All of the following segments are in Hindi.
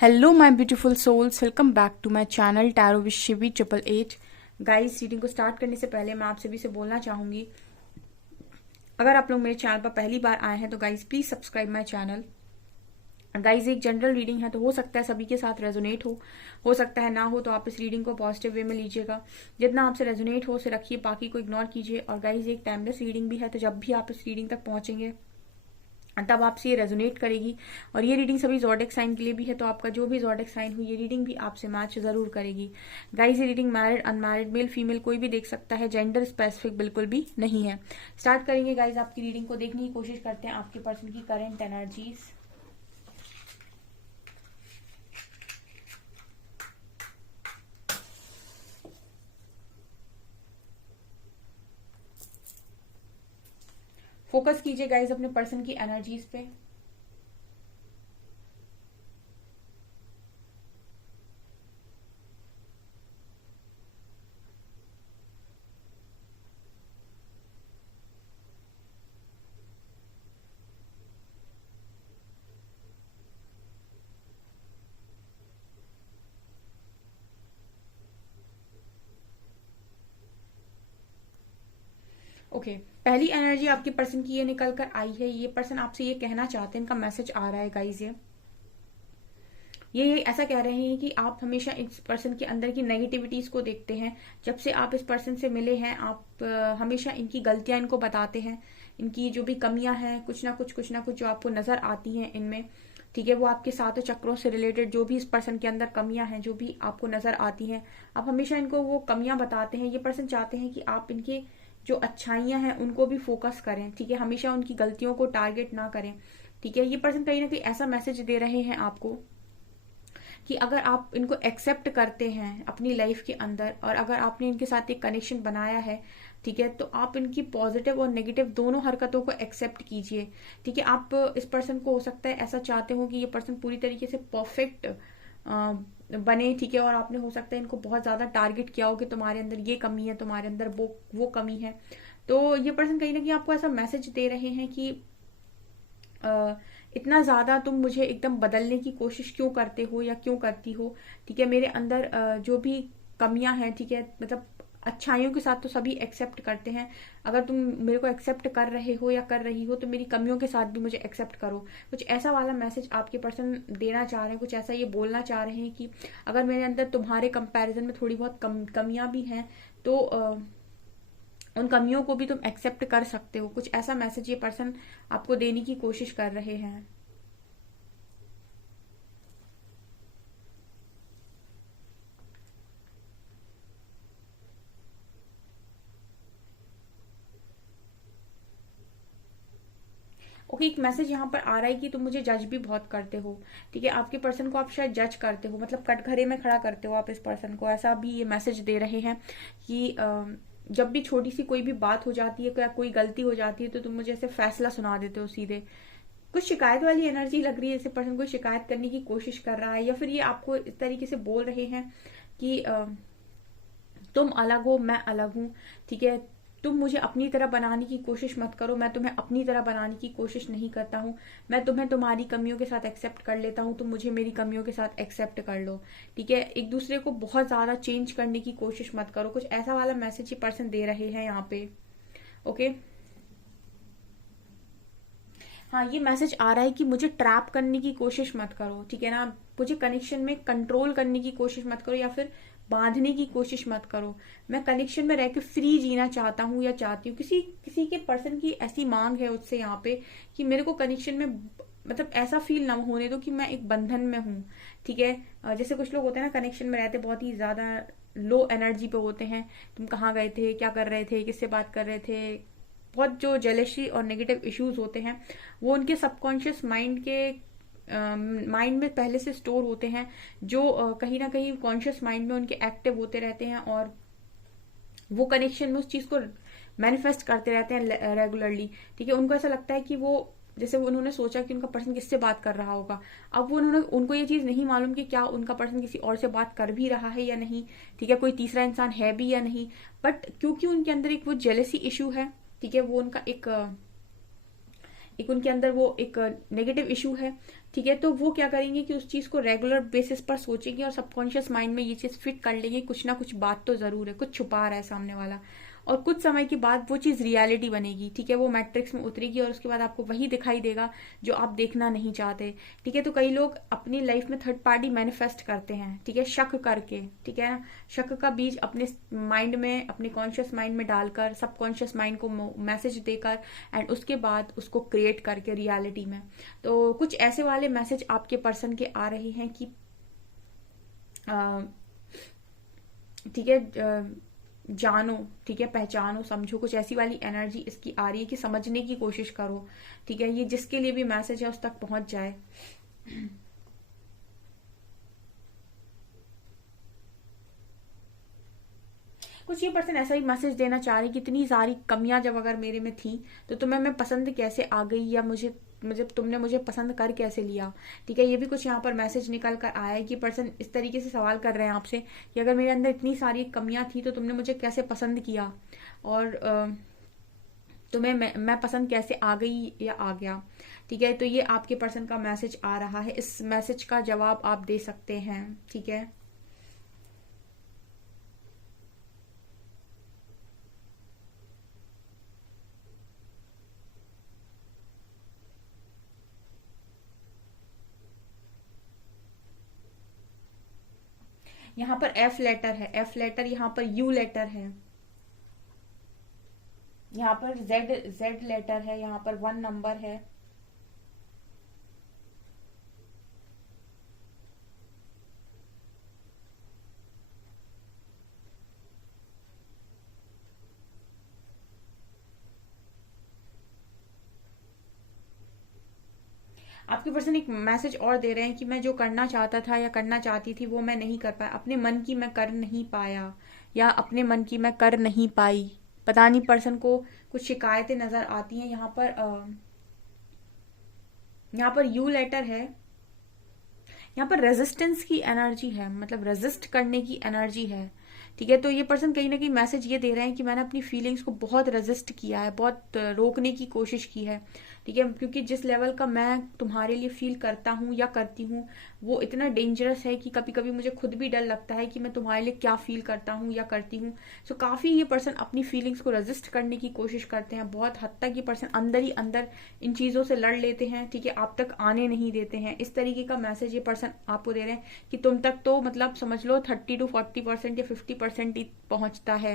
Hello my beautiful souls, welcome back to my channel tarot with Shivi 888। Guys, reading को स्टार्ट करने से पहले मैं आप सभी से बोलना चाहूंगी, अगर आप लोग मेरे चैनल पर पहली बार आए हैं तो guys please subscribe my channel. Guys, एक जनरल रीडिंग है तो हो सकता है सभी के साथ रेजोनेट हो सकता है ना हो, तो आप इस रीडिंग को पॉजिटिव वे में लीजिएगा। जितना आपसे रेजोनेट हो उसे रखिए, बाकी को इग्नोर कीजिए। और गाइस, एक टाइमलेस रीडिंग भी है, तो जब भी आप इस रीडिंग तक पहुंचेंगे तब आपसे ये रेजोनेट करेगी। और ये रीडिंग सभी ज़ोडिएक साइन के लिए भी है, तो आपका जो भी ज़ोडिएक साइन हो ये रीडिंग भी आपसे मैच जरूर करेगी। गाइस, ये reading married unmarried male female कोई भी देख सकता है, जेंडर स्पेसिफिक बिल्कुल भी नहीं है। स्टार्ट करेंगे गाइस, आपकी रीडिंग को देखने की कोशिश करते हैं आपके पर्सन की करंट एनर्जीज। फोकस कीजिए गाइस अपने पर्सन की एनर्जीज पे। ओके, पहली एनर्जी आपके पर्सन की ये निकल कर आई है। ये पर्सन आपसे ये कहना चाहते हैं, इनका मैसेज आ रहा है गाइस। ये ऐसा कह रहे हैं कि आप हमेशा इस पर्सन के अंदर की नेगेटिविटीज को देखते हैं। जब से आप इस पर्सन से मिले हैं, आप हमेशा इनकी गलतियां इनको बताते हैं, इनकी जो भी कमियां हैं, कुछ ना कुछ जो आपको नजर आती हैं इनमें। ठीक है, वो आपके सातों चक्रों से रिलेटेड जो भी इस पर्सन के अंदर कमियां हैं, जो भी आपको नजर आती हैं, आप हमेशा इनको वो कमियां बताते हैं। ये पर्सन चाहते हैं कि आप इनके जो अच्छाइयां हैं उनको भी फोकस करें। ठीक है, हमेशा उनकी गलतियों को टारगेट ना करें। ठीक है, ये पर्सन कहीं ना कहीं ऐसा मैसेज दे रहे हैं आपको कि अगर आप इनको एक्सेप्ट करते हैं अपनी लाइफ के अंदर, और अगर आपने इनके साथ एक कनेक्शन बनाया है, ठीक है, तो आप इनकी पॉजिटिव और नेगेटिव दोनों हरकतों को एक्सेप्ट कीजिए। ठीक है, आप इस पर्सन को हो सकता है ऐसा चाहते हो कि ये पर्सन पूरी तरीके से परफेक्ट बने। ठीक है, और आपने हो सकता है इनको बहुत ज्यादा टारगेट किया हो कि तुम्हारे अंदर ये कमी है, तुम्हारे अंदर वो कमी है। तो ये पर्सन कहीं ना कहीं आपको ऐसा मैसेज दे रहे हैं कि इतना ज्यादा तुम मुझे एकदम बदलने की कोशिश क्यों करते हो या क्यों करती हो। ठीक है, मेरे अंदर जो भी कमियां हैं, ठीक है, मतलब अच्छाइयों के साथ तो सभी एक्सेप्ट करते हैं। अगर तुम मेरे को एक्सेप्ट कर रहे हो या कर रही हो, तो मेरी कमियों के साथ भी मुझे एक्सेप्ट करो। कुछ ऐसा वाला मैसेज आपके पर्सन देना चाह रहे हैं, कुछ ऐसा ये बोलना चाह रहे हैं कि अगर मेरे अंदर तुम्हारे कंपैरिजन में थोड़ी बहुत कमियां भी हैं, तो उन कमियों को भी तुम एक्सेप्ट कर सकते हो। कुछ ऐसा मैसेज ये पर्सन आपको देने की कोशिश कर रहे हैं। ओके, एक मैसेज यहाँ पर आ रहा है कि तुम मुझे जज भी बहुत करते हो। ठीक है, आपके पर्सन को आप शायद जज करते हो, मतलब कटघरे में खड़ा करते हो आप इस पर्सन को। ऐसा भी ये मैसेज दे रहे हैं कि जब भी छोटी सी कोई भी बात हो जाती है या कोई गलती हो जाती है, तो तुम मुझे ऐसे फैसला सुना देते हो सीधे। कुछ शिकायत वाली एनर्जी लग रही है, जैसे पर्सन कोई शिकायत करने की कोशिश कर रहा है, या फिर ये आपको इस तरीके से बोल रहे हैं कि तुम अलग हो, मैं अलग हूं। ठीक है, तुम मुझे अपनी तरह बनाने की कोशिश मत करो, मैं तुम्हें अपनी तरह बनाने की कोशिश नहीं करता हूँ। मैं तुम्हें तुम्हारी कमियों के साथ एक्सेप्ट कर लेता हूँ, तुम मुझे मेरी कमियों के साथ एक्सेप्ट कर लो। ठीक है, एक दूसरे को बहुत ज्यादा चेंज करने की कोशिश मत करो। कुछ ऐसा वाला मैसेज ये पर्सन दे रहे हैं यहाँ पे। ओके, हाँ, ये मैसेज आ रहा है कि मुझे ट्रैप करने की कोशिश मत करो। ठीक है ना, मुझे कनेक्शन में कंट्रोल करने की कोशिश मत करो, या फिर बांधने की कोशिश मत करो। मैं कनेक्शन में रह के फ्री जीना चाहता हूँ या चाहती हूँ। किसी किसी के पर्सन की ऐसी मांग है उससे यहाँ पे कि मेरे को कनेक्शन में मतलब ऐसा फील ना होने दो कि मैं एक बंधन में हूँ। ठीक है, जैसे कुछ लोग होते हैं ना, कनेक्शन में रहते बहुत ही ज्यादा लो एनर्जी पे होते हैं। तुम कहाँ गए थे, क्या कर रहे थे, किससे बात कर रहे थे, बहुत जो जेलेसी और नेगेटिव इश्यूज होते हैं वो उनके सबकॉन्शियस माइंड में पहले से स्टोर होते हैं, जो कहीं ना कहीं कॉन्शियस माइंड में उनके एक्टिव होते रहते हैं, और वो कनेक्शन में उस चीज को मैनिफेस्ट करते रहते हैं रेगुलरली। ठीक है, उनको ऐसा लगता है कि वो, जैसे वो उन्होंने सोचा कि उनका पर्सन किससे बात कर रहा होगा। अब वो उनको ये चीज नहीं मालूम कि क्या उनका पर्सन किसी और से बात कर भी रहा है या नहीं। ठीक है, कोई तीसरा इंसान है भी या नहीं। बट क्योंकि उनके अंदर एक वो जेलेसी इशू है, ठीक है, वो उनका एक उनके अंदर वो एक नेगेटिव इशू है, ठीक है, तो वो क्या करेंगे कि उस चीज को रेगुलर बेसिस पर सोचेंगे और सबकॉन्शियस माइंड में ये चीज फिट कर लेंगे, कुछ ना कुछ बात तो जरूर है, कुछ छुपा रहा है सामने वाला। और कुछ समय के बाद वो चीज रियलिटी बनेगी, ठीक है, वो मैट्रिक्स में उतरेगी और उसके बाद आपको वही दिखाई देगा जो आप देखना नहीं चाहते। ठीक है, तो कई लोग अपनी लाइफ में थर्ड पार्टी मैनिफेस्ट करते हैं, ठीक है, शक करके, ठीक है ना, शक का बीज अपने माइंड में, अपने कॉन्शियस माइंड में डालकर, सबकॉन्शियस माइंड को मैसेज देकर, एंड उसके बाद उसको क्रिएट करके रियलिटी में। तो कुछ ऐसे वाले मैसेज आपके पर्सन के आ रहे हैं कि ठीक है, जानो, ठीक है, पहचानो, समझो, कुछ ऐसी वाली एनर्जी इसकी आ रही है कि समझने की कोशिश करो। ठीक है, ये जिसके लिए भी मैसेज है उस तक पहुंच जाए। कुछ ये पर्सन ऐसा ही मैसेज देना चाह रही कि इतनी सारी कमियां जब अगर मेरे में थी तो तुम्हें मैं पसंद कैसे आ गई, या मुझे तुमने मुझे पसंद कर कैसे लिया। ठीक है, ये भी कुछ यहाँ पर मैसेज निकल कर आया है कि पर्सन इस तरीके से सवाल कर रहे हैं आपसे कि अगर मेरे अंदर इतनी सारी कमियां थी तो तुमने मुझे कैसे पसंद किया, और तुम्हें मैं पसंद कैसे आ गई या आ गया। ठीक है, तो ये आपके पर्सन का मैसेज आ रहा है, इस मैसेज का जवाब आप दे सकते हैं। ठीक है, यहाँ पर एफ लेटर है, एफ लेटर, यहाँ पर यू लेटर है, यहाँ पर जेड जेड लेटर है, यहाँ पर 1 नंबर है। आपके पर्सन एक मैसेज और दे रहे हैं कि मैं जो करना चाहता था या करना चाहती थी वो मैं नहीं कर पाया, अपने मन की मैं कर नहीं पाया, या अपने मन की मैं कर नहीं पाई। पता नहीं, पर्सन को कुछ शिकायतें नजर आती हैं। यहाँ पर यू लेटर है, यहाँ पर रेजिस्टेंस की एनर्जी है, मतलब रेजिस्ट करने की एनर्जी है। ठीक है, तो ये पर्सन कहीं ना कहीं मैसेज ये दे रहे हैं कि मैंने अपनी फीलिंग्स को बहुत रेजिस्ट किया है, बहुत रोकने की कोशिश की है। ठीक है, क्योंकि जिस लेवल का मैं तुम्हारे लिए फील करता हूँ या करती हूँ वो इतना डेंजरस है कि कभी कभी मुझे खुद भी डर लगता है कि मैं तुम्हारे लिए क्या फील करता हूँ या करती हूँ। सो काफी ये पर्सन अपनी फीलिंग्स को रेजिस्ट करने की कोशिश करते हैं, बहुत हद तक ये पर्सन अंदर ही अंदर इन चीजों से लड़ लेते हैं। ठीक है, आप तक आने नहीं देते हैं। इस तरीके का मैसेज ये पर्सन आपको दे रहे हैं कि तुम तक तो मतलब समझ लो 30 to 40% या 50% ही पहुंचता है,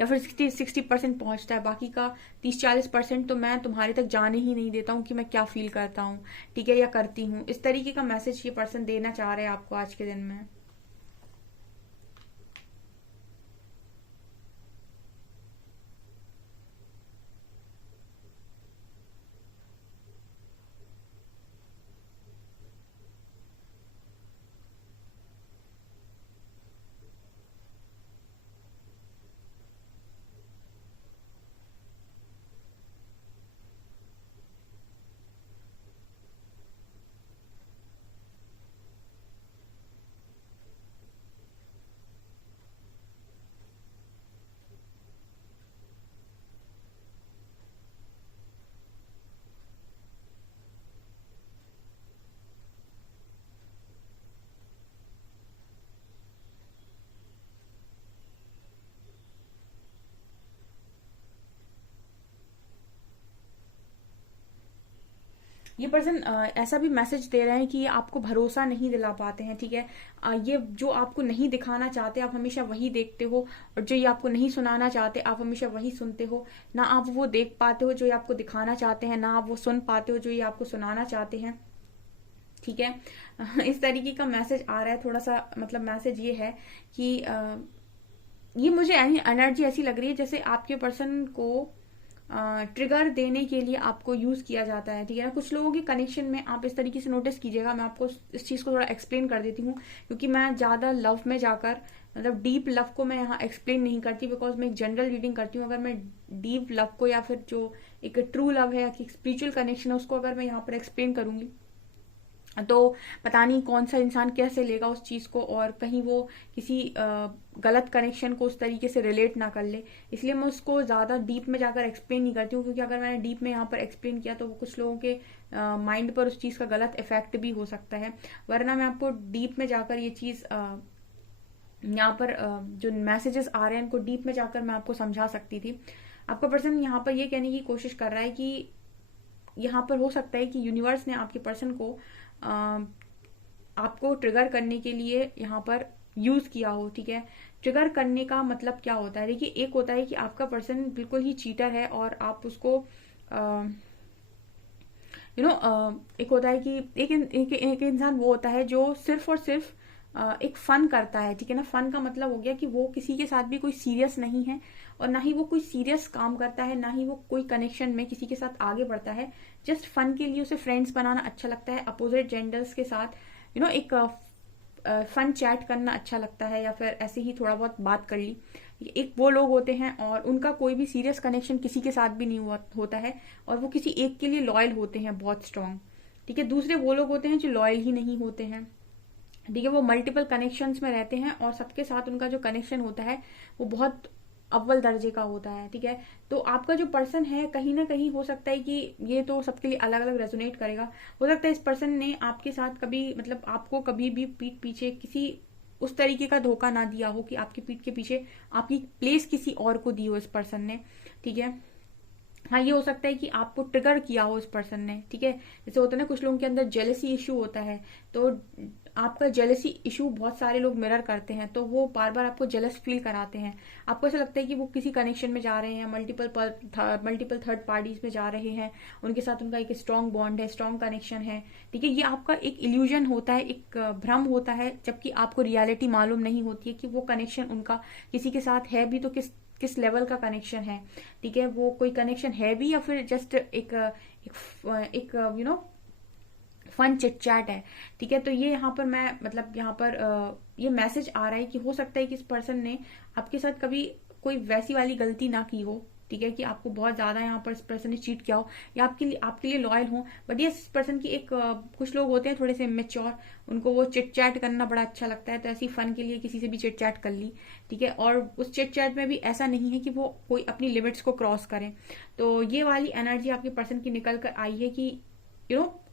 या फिर 60% पहुंचता है, बाकी का 30-40% तो मैं तुम्हारे तक जाने ही नहीं देता हूँ कि मैं क्या फील करता हूँ। ठीक है, या करती हूँ। इस तरीके का मैसेज ये पर्सन देना चाह रहे हैं आपको आज के दिन में। ये पर्सन ऐसा भी मैसेज दे रहे हैं कि ये आपको भरोसा नहीं दिला पाते हैं। ठीक है, ये जो आपको नहीं दिखाना चाहते आप हमेशा वही देखते हो, और जो ये आपको नहीं सुनाना चाहते आप हमेशा वही सुनते हो। ना आप वो देख पाते हो जो ये आपको दिखाना चाहते हैं, ना आप वो सुन पाते हो जो ये आपको सुनाना चाहते हैं। ठीक है, इस तरीके का मैसेज आ रहा है। थोड़ा सा मतलब मैसेज ये है कि ये मुझे एनर्जी ऐसी लग रही है जैसे आपके पर्सन को ट्रिगर देने के लिए आपको यूज किया जाता है। ठीक है ना, कुछ लोगों के कनेक्शन में आप इस तरीके से नोटिस कीजिएगा। मैं आपको इस चीज को थोड़ा एक्सप्लेन कर देती हूँ, क्योंकि मैं ज्यादा लव में जाकर मतलब डीप लव को मैं यहाँ एक्सप्लेन नहीं करती, बिकॉज मैं एक जनरल रीडिंग करती हूँ। अगर मैं डीप लव को या फिर जो एक ट्रू लव है या स्पिरिचुअल कनेक्शन है उसको अगर मैं यहाँ पर एक्सप्लेन करूंगी तो पता नहीं कौन सा इंसान कैसे लेगा उस चीज़ को, और कहीं वो किसी गलत कनेक्शन को उस तरीके से रिलेट ना कर ले। इसलिए मैं उसको ज़्यादा डीप में जाकर एक्सप्लेन नहीं करती हूँ, क्योंकि अगर मैंने डीप में यहाँ पर एक्सप्लेन किया तो वो कुछ लोगों के माइंड पर उस चीज़ का गलत इफेक्ट भी हो सकता है। वरना मैं आपको डीप में जाकर ये चीज़ यहाँ पर जो मैसेजेस आ रहे हैं उनको डीप में जाकर मैं आपको समझा सकती थी। आपका पर्सन यहाँ पर ये कहने की कोशिश कर रहा है कि यहाँ पर हो सकता है कि यूनिवर्स ने आपके पर्सन को आपको ट्रिगर करने के लिए यहाँ पर यूज किया हो। ठीक है, ट्रिगर करने का मतलब क्या होता है? देखिए, एक होता है कि आपका पर्सन बिल्कुल ही चीटर है और आप उसको एक होता है कि एक इंसान वो होता है जो सिर्फ और सिर्फ एक फन करता है। ठीक है ना, फन का मतलब हो गया कि वो किसी के साथ भी कोई सीरियस नहीं है, और ना ही वो कोई सीरियस काम करता है, ना ही वो कोई कनेक्शन में किसी के साथ आगे बढ़ता है। जस्ट फन के लिए उसे फ्रेंड्स बनाना अच्छा लगता है, अपोजिट जेंडर्स के साथ एक फन चैट करना अच्छा लगता है, या फिर ऐसे ही थोड़ा बहुत बात कर ली। एक वो लोग होते हैं और उनका कोई भी सीरियस कनेक्शन किसी के साथ भी नहीं होता है, और वो किसी एक के लिए लॉयल होते हैं, बहुत स्ट्रांग। ठीक है, दूसरे वो लोग होते हैं जो लॉयल ही नहीं होते हैं। ठीक है, वो मल्टीपल कनेक्शंस में रहते हैं और सबके साथ उनका जो कनेक्शन होता है वो बहुत अव्वल दर्जे का होता है। ठीक है, तो आपका जो पर्सन है कहीं ना कहीं हो सकता है कि ये तो सबके लिए अलग अलग रेजोनेट करेगा। हो सकता है इस पर्सन ने आपके साथ कभी मतलब आपको कभी भी पीठ पीछे किसी उस तरीके का धोखा ना दिया हो कि आपकी पीठ के पीछे आपकी प्लेस किसी और को दी हो इस पर्सन ने। ठीक है, हाँ, ये हो सकता है कि आपको ट्रिगर किया हो इस पर्सन ने। ठीक है, जैसे होता है ना, कुछ लोगों के अंदर जेलसी इशू होता है, तो आपका जेलसी इशू बहुत सारे लोग मिरर करते हैं, तो वो बार बार आपको जेलस फील कराते हैं। आपको ऐसा लगता है कि वो किसी कनेक्शन में जा रहे हैं, मल्टीपल थर्ड पार्टीज में जा रहे हैं, उनके साथ उनका एक स्ट्रांग बॉन्ड है, स्ट्रांग कनेक्शन है। ठीक है, ये आपका एक इल्यूजन होता है, एक भ्रम होता है, जबकि आपको रियलिटी मालूम नहीं होती है कि वो कनेक्शन उनका किसी के साथ है भी तो किस किस लेवल का कनेक्शन है। ठीक है, वो कोई कनेक्शन है भी या फिर जस्ट एक फन चिट चैट है। ठीक है, तो ये यहाँ पर मैं मतलब यहाँ पर ये मैसेज आ रहा है कि हो सकता है कि इस पर्सन ने आपके साथ कभी कोई वैसी वाली गलती ना की हो। ठीक है, कि आपको बहुत ज्यादा यहाँ पर इस पर्सन ने चीट किया हो या आपके लिए लॉयल हो। बट ये इस पर्सन की एक कुछ लोग होते हैं थोड़े से मेच्योर, उनको वो चिट चैट करना बड़ा अच्छा लगता है, तो ऐसी फन के लिए किसी से भी चिट चैट कर ली। ठीक है, और उस चिट चैट में भी ऐसा नहीं है कि वो कोई अपनी लिमिट्स को क्रॉस करें। तो ये वाली एनर्जी आपके पर्सन की निकल कर आई है कि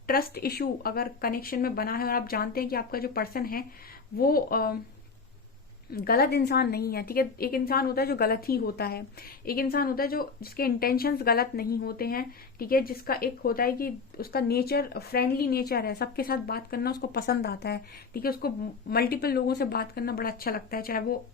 ट्रस्ट इशू अगर कनेक्शन में बना है और आप जानते हैं कि आपका जो पर्सन है वो गलत इंसान नहीं है। ठीक है, एक इंसान होता है जो गलत ही होता है, एक इंसान होता है जो जिसके इंटेंशंस गलत नहीं होते हैं। ठीक है, जिसका एक होता है कि उसका नेचर फ्रेंडली नेचर है, सबके साथ बात करना उसको पसंद आता है। ठीक है, उसको मल्टीपल लोगों से बात करना बड़ा अच्छा लगता है, चाहे वो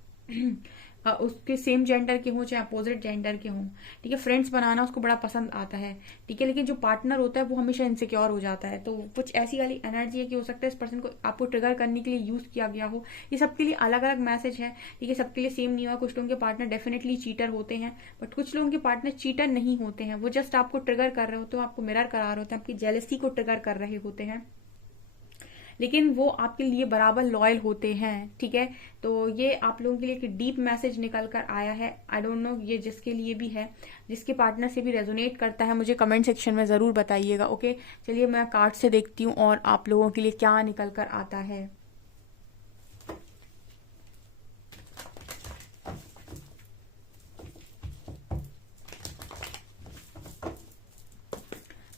उसके सेम जेंडर के हों चाहे अपोजिट जेंडर के हों। ठीक है, फ्रेंड्स बनाना उसको बड़ा पसंद आता है। ठीक है, लेकिन जो पार्टनर होता है वो हमेशा इनसिक्योर हो जाता है। तो कुछ ऐसी वाली एनर्जी है कि हो सकता है इस पर्सन को आपको ट्रिगर करने के लिए यूज किया गया हो। ये सबके लिए अलग अलग मैसेज है। ठीक है, सबके लिए सेम नहीं हुआ। कुछ लोगों के पार्टनर डेफिनेटली चीटर होते हैं, बट कुछ लोगों के पार्टनर चीटर नहीं होते हैं। वो जस्ट आपको ट्रिगर कर रहे होते हैं, आपको मिरर करा रहे होते हैं, आपकी जेलसी को ट्रिगर कर रहे होते हैं, लेकिन वो आपके लिए बराबर लॉयल होते हैं। ठीक है, तो ये आप लोगों के लिए एक डीप मैसेज निकल कर आया है। आई डोंट नो ये जिसके लिए भी है, जिसके पार्टनर से भी रेजोनेट करता है, मुझे कमेंट सेक्शन में जरूर बताइएगा। ओके, चलिए मैं कार्ड से देखती हूँ और आप लोगों के लिए क्या निकल कर आता है।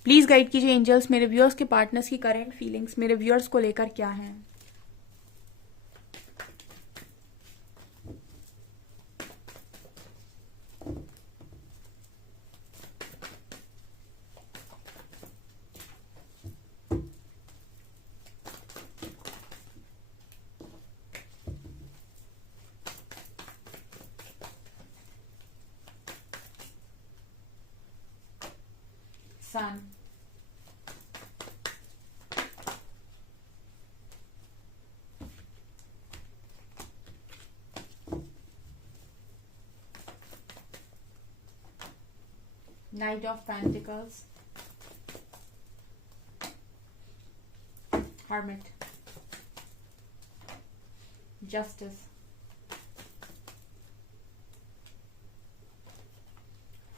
प्लीज गाइड कीजिए एंजल्स, मेरे व्यूअर्स के पार्टनर्स की करंट फीलिंग्स मेरे व्यूअर्स को लेकर क्या है। सन, Knight of Pentacles, Hermit, Justice,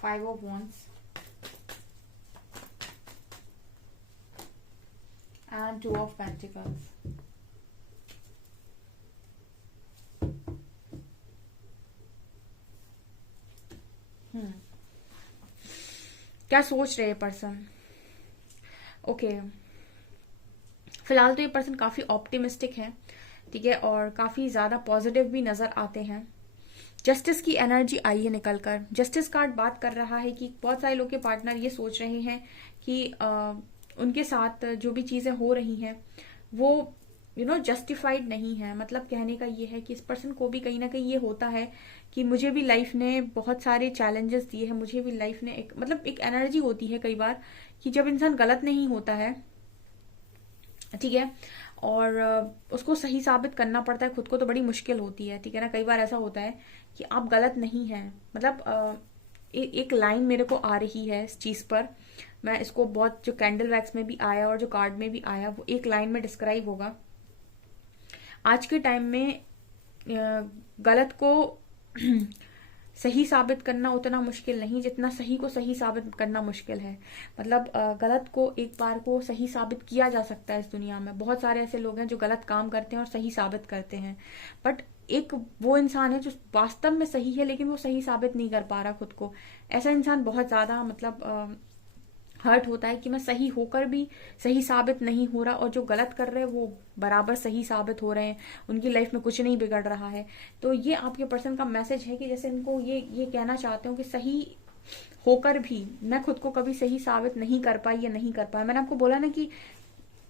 Five of Wands, and 2 of pentacles. क्या सोच रहे हैं पर्सन? ओके, फिलहाल तो ये पर्सन काफी ऑप्टिमिस्टिक है, ठीक है, और काफी ज्यादा पॉजिटिव भी नजर आते हैं। जस्टिस की एनर्जी आई है निकलकर। जस्टिस कार्ड बात कर रहा है कि बहुत सारे लोग के पार्टनर ये सोच रहे हैं कि उनके साथ जो भी चीजें हो रही हैं वो जस्टिफाइड नहीं है। मतलब कहने का ये है कि इस पर्सन को भी कहीं ना कहीं ये होता है कि मुझे भी लाइफ ने बहुत सारे चैलेंजेस दिए हैं, मुझे भी लाइफ ने एक एनर्जी होती है कई बार कि जब इंसान गलत नहीं होता है, ठीक है, और उसको सही साबित करना पड़ता है खुद को, तो बड़ी मुश्किल होती है, ठीक है ना। कई बार ऐसा होता है कि आप गलत नहीं हैं। मतलब एक लाइन मेरे को आ रही है इस चीज पर, मैं इसको बहुत, जो कैंडल वैक्स में भी आया और जो कार्ड में भी आया, वो एक लाइन में डिस्क्राइब होगा। आज के टाइम में गलत को सही साबित करना उतना मुश्किल नहीं जितना सही को सही साबित करना मुश्किल है। मतलब गलत को एक बार को सही साबित किया जा सकता है इस दुनिया में। बहुत सारे ऐसे लोग हैं जो गलत काम करते हैं और सही साबित करते हैं, बट एक वो इंसान है जो वास्तव में सही है लेकिन वो सही साबित नहीं कर पा रहा खुद को। ऐसा इंसान बहुत ज्यादा मतलब हर्ट होता है कि मैं सही होकर भी सही साबित नहीं हो रहा, और जो गलत कर रहे हैं वो बराबर सही साबित हो रहे हैं, उनकी लाइफ में कुछ नहीं बिगड़ रहा है। तो ये आपके पर्सन का मैसेज है कि जैसे इनको ये कहना चाहते हो कि सही होकर भी मैं खुद को कभी सही साबित नहीं कर पाई या नहीं कर पाया। मैंने आपको बोला ना कि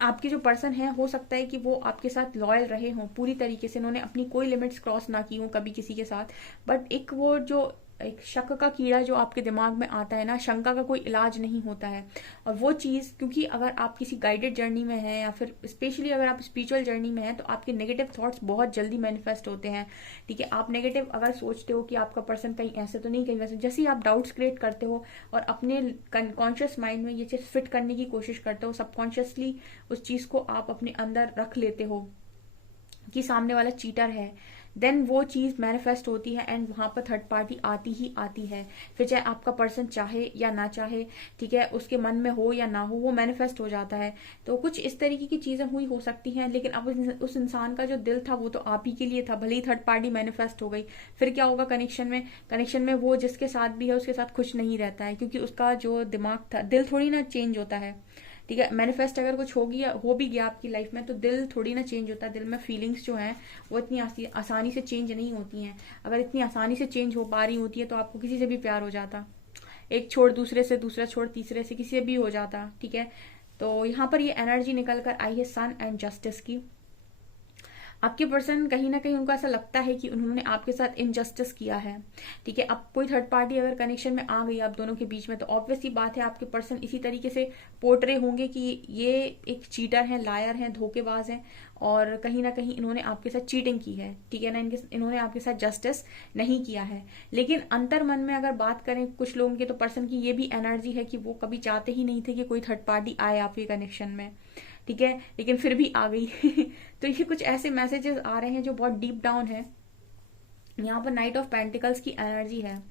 आपके जो पर्सन है हो सकता है कि वो आपके साथ लॉयल रहे हों पूरी तरीके से, उन्होंने अपनी कोई लिमिट्स क्रॉस ना की हो कभी किसी के साथ, बट एक वो जो एक शक का कीड़ा जो आपके दिमाग में आता है ना, शंका का कोई इलाज नहीं होता है। और वो चीज, क्योंकि अगर आप किसी गाइडेड जर्नी में हैं या फिर स्पेशली अगर आप स्पिरिचुअल जर्नी में हैं, तो आपके नेगेटिव थॉट्स बहुत जल्दी मैनिफेस्ट होते हैं, ठीक है। आप नेगेटिव अगर सोचते हो कि आपका पर्सन कहीं ऐसे तो नहीं, कहीं वैसे, जैसे ही आप डाउट्स क्रिएट करते हो और अपने कॉन्शियस माइंड में ये चीज फिट करने की कोशिश करते हो, सबकॉन्शियसली उस चीज को आप अपने अंदर रख लेते हो कि सामने वाला चीटर है, देन वो चीज मैनिफेस्ट होती है एंड वहां पर थर्ड पार्टी आती ही आती है। फिर चाहे आपका पर्सन चाहे या ना चाहे, ठीक है, उसके मन में हो या ना हो, वो मैनिफेस्ट हो जाता है। तो कुछ इस तरीके की चीजें हुई हो सकती हैं, लेकिन अब उस इंसान का जो दिल था वो तो आप ही के लिए था, भले ही थर्ड पार्टी मैनिफेस्ट हो गई। फिर क्या होगा कनेक्शन में वो जिसके साथ भी है उसके साथ खुश नहीं रहता है, क्योंकि उसका जो दिमाग था, दिल थोड़ी ना चेंज होता है, ठीक है। मैनिफेस्ट अगर कुछ हो भी गया आपकी लाइफ में, तो दिल थोड़ी ना चेंज होता है। दिल में फीलिंग्स जो हैं वो इतनी आसानी से चेंज नहीं होती हैं। अगर इतनी आसानी से चेंज हो पा रही होती है तो आपको किसी से भी प्यार हो जाता, एक छोड़ दूसरे से, दूसरा छोड़ तीसरे से, किसी से भी हो जाता, ठीक है। तो यहाँ पर ये एनर्जी निकल कर आई है सन एंड जस्टिस की। आपके पर्सन कहीं ना कहीं उनको ऐसा लगता है कि उन्होंने आपके साथ इनजस्टिस किया है, ठीक है। अब कोई थर्ड पार्टी अगर कनेक्शन में आ गई आप दोनों के बीच में, तो ऑब्वियसली बात है आपके पर्सन इसी तरीके से पोर्ट्रे होंगे कि ये एक चीटर हैं, लायर हैं, धोखेबाज हैं, और कहीं ना कहीं इन्होंने आपके साथ चीटिंग की है, ठीक है ना। इन्होंने आपके साथ जस्टिस नहीं किया है। लेकिन अंतर मन में अगर बात करें कुछ लोगों के, तो पर्सन की ये भी एनर्जी है कि वो कभी चाहते ही नहीं थे कि कोई थर्ड पार्टी आए आपके कनेक्शन में, ठीक है, लेकिन फिर भी आ गई। तो ये कुछ ऐसे मैसेजेस आ रहे हैं जो बहुत डीप डाउन है। यहाँ पर नाइट ऑफ पेंटिकल्स की एनर्जी है।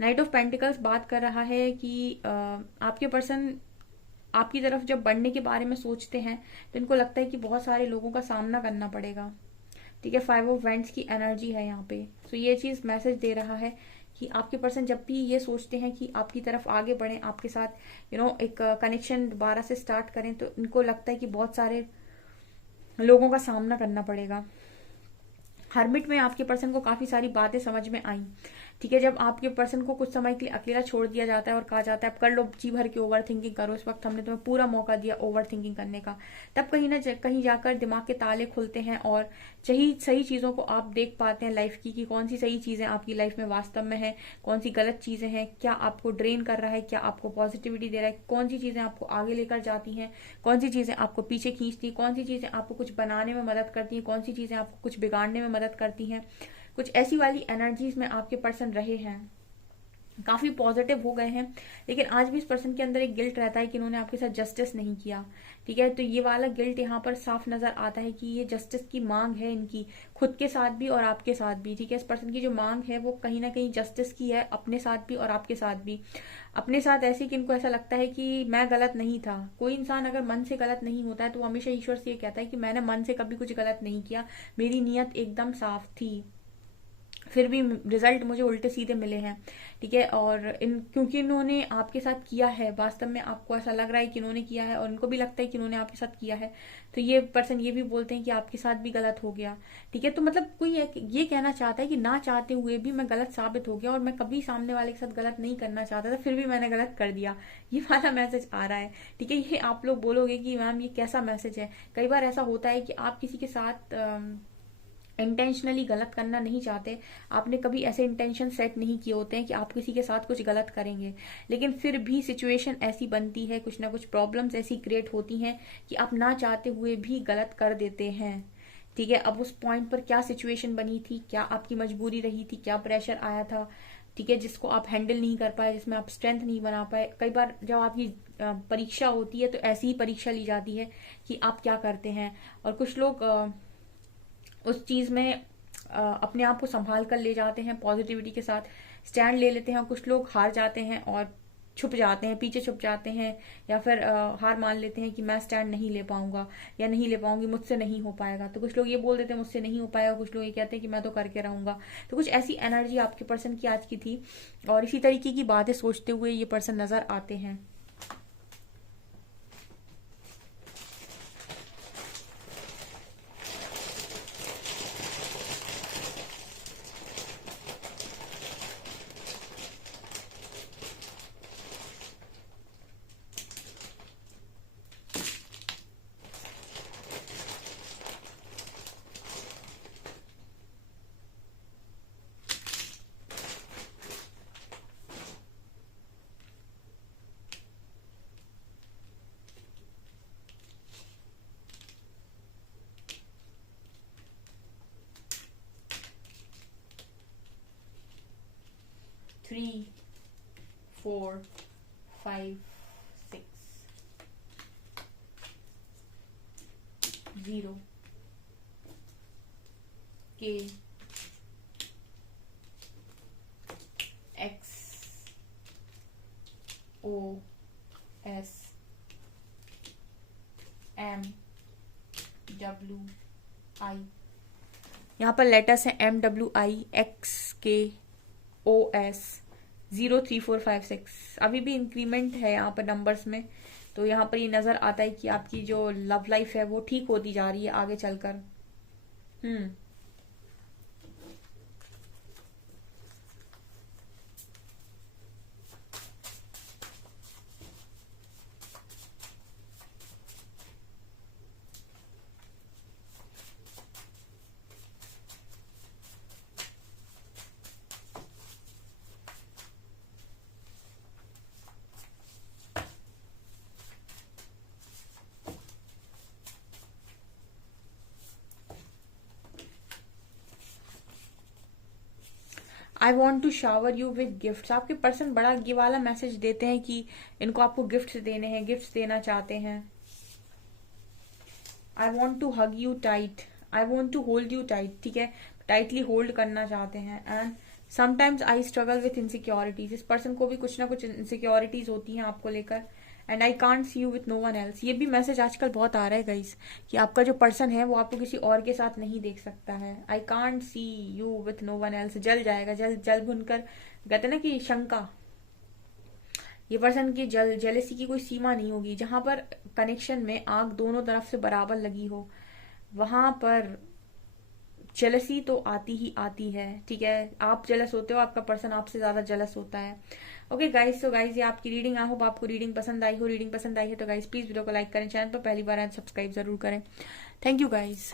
नाइट ऑफ पेंटिकल्स बात कर रहा है कि आपके पर्सन आपकी तरफ जब बढ़ने के बारे में सोचते हैं तो इनको लगता है कि बहुत सारे लोगों का सामना करना पड़ेगा, ठीक है। 5 ऑफ वेंट्स की एनर्जी है यहाँ पे। तो ये चीज मैसेज दे रहा है कि आपके पर्सन जब भी ये सोचते हैं कि आपकी तरफ आगे बढ़ें, आपके साथ एक कनेक्शन दोबारा से स्टार्ट करें, तो इनको लगता है कि बहुत सारे लोगों का सामना करना पड़ेगा। हर्मिट में आपके पर्सन को काफी सारी बातें समझ में आई, ठीक है। जब आपके पर्सन को कुछ समय के लिए अकेला छोड़ दिया जाता है और कहा जाता है अब कर लो, जी भर की ओवर थिंकिंग करो, इस वक्त हमने तुम्हें पूरा मौका दिया ओवर थिंकिंग करने का, तब कहीं ना कहीं जाकर दिमाग के ताले खुलते हैं और सही चीजों को आप देख पाते हैं लाइफ की, कि कौन सी सही चीजें आपकी लाइफ में वास्तव में है, कौन सी गलत चीजें हैं, क्या आपको ड्रेन कर रहा है, क्या आपको पॉजिटिविटी दे रहा है, कौन सी चीजें आपको आगे लेकर जाती हैं, कौन सी चीजें आपको पीछे खींचती हैं, कौन सी चीजें आपको कुछ बनाने में मदद करती हैं, कौन सी चीजें आपको कुछ बिगाड़ने में मदद करती हैं। कुछ ऐसी वाली एनर्जीज में आपके पर्सन रहे हैं, काफी पॉजिटिव हो गए हैं। लेकिन आज भी इस पर्सन के अंदर एक गिल्ट रहता है कि इन्होंने आपके साथ जस्टिस नहीं किया, ठीक है, तो ये वाला गिल्ट यहाँ पर साफ नजर आता है कि ये जस्टिस की मांग है इनकी, खुद के साथ भी और आपके साथ भी। ठीक है, इस पर्सन की जो मांग है वो कहीं ना कहीं जस्टिस की है, अपने साथ भी और आपके साथ भी। अपने साथ ऐसे कि इनको ऐसा लगता है कि मैं गलत नहीं था। कोई इंसान अगर मन से गलत नहीं होता है तो हमेशा ईश्वर से ये कहता है कि मैंने मन से कभी कुछ गलत नहीं किया, मेरी नीयत एकदम साफ थी, फिर भी रिजल्ट मुझे उल्टे सीधे मिले हैं। ठीक है, और क्योंकि इन्होंने आपके साथ किया है, वास्तव में आपको ऐसा लग रहा है कि इन्होंने किया है और इनको भी लगता है कि इन्होंने आपके साथ किया है, तो ये पर्सन ये भी बोलते हैं कि आपके साथ भी गलत हो गया। ठीक है, तो मतलब कोई ये कहना चाहता है कि ना चाहते हुए भी मैं गलत साबित हो गया और मैं कभी सामने वाले के साथ गलत नहीं करना चाहता था, फिर भी मैंने गलत कर दिया। ये वाला मैसेज आ रहा है। ठीक है, ये आप लोग बोलोगे कि मैम ये कैसा मैसेज है। कई बार ऐसा होता है कि आप किसी के साथ इंटेंशनली गलत करना नहीं चाहते, आपने कभी ऐसे इंटेंशन सेट नहीं किए होते हैं कि आप किसी के साथ कुछ गलत करेंगे, लेकिन फिर भी सिचुएशन ऐसी बनती है, कुछ ना कुछ प्रॉब्लम्स ऐसी क्रिएट होती हैं कि आप ना चाहते हुए भी गलत कर देते हैं। ठीक है, अब उस पॉइंट पर क्या सिचुएशन बनी थी, क्या आपकी मजबूरी रही थी, क्या प्रेशर आया था, ठीक है, जिसको आप हैंडल नहीं कर पाए, जिसमें आप स्ट्रेंथ नहीं बना पाए। कई बार जब आपकी परीक्षा होती है तो ऐसी ही परीक्षा ली जाती है कि आप क्या करते हैं, और कुछ लोग उस चीज में अपने आप को संभाल कर ले जाते हैं, पॉजिटिविटी के साथ स्टैंड ले लेते हैं, और कुछ लोग हार जाते हैं और छुप जाते हैं, पीछे छुप जाते हैं, या फिर हार मान लेते हैं कि मैं स्टैंड नहीं ले पाऊंगा या नहीं ले पाऊंगी, मुझसे नहीं हो पाएगा। तो कुछ लोग ये बोल देते हैं मुझसे नहीं हो पाएगा, कुछ लोग ये कहते हैं कि मैं तो करके रहूंगा। तो कुछ ऐसी एनर्जी आपके पर्सन की आज की थी, और इसी तरीके की बातें सोचते हुए ये पर्सन नजर आते हैं। Three, 4, 5, 6, 0, K, X, O, S, M, W, I। यहाँ पर लेटर्स हैं MWIXKOS 03456। अभी भी इंक्रीमेंट है यहाँ पर नंबर्स में, तो यहाँ पर ये नजर आता है कि आपकी जो लव लाइफ है वो ठीक होती जा रही है आगे चलकर। I want to shower you with gift. आपके पर्सन बड़ा ये वाला मैसेज देते हैं कि इनको आपको गिफ्ट देने हैं, गिफ्ट देना चाहते हैं। I want to hug you tight, I want to hold you tight. ठीक है, टाइटली होल्ड करना चाहते हैं। And sometimes I struggle with insecurities. इस पर्सन को भी कुछ ना कुछ इनसिक्योरिटीज होती हैं आपको लेकर। And I can't see you with no one else. ये भी मैसेज आजकल बहुत आ रहा है गाइस कि आपका जो पर्सन है वो आपको किसी और के साथ नहीं देख सकता है। I can't see you with no one else, जल जाएगा, जल भुनकर, कहते ना कि शंका, ये पर्सन की जेलेसी की कोई सीमा नहीं होगी। जहां पर कनेक्शन में आग दोनों तरफ से बराबर लगी हो वहां पर जेलसी तो आती ही आती है। ठीक है, आप जेलस होते हो, आपका पर्सन आपसे ज्यादा जेलस होता है। ओके गाइस, सो गाइस ये आपकी रीडिंग, आई होप आपको रीडिंग पसंद आई हो। रीडिंग पसंद आई है तो गाइस प्लीज वीडियो को लाइक करें, चैनल पर पहली बार आए सब्सक्राइब जरूर करें। Thank you guys.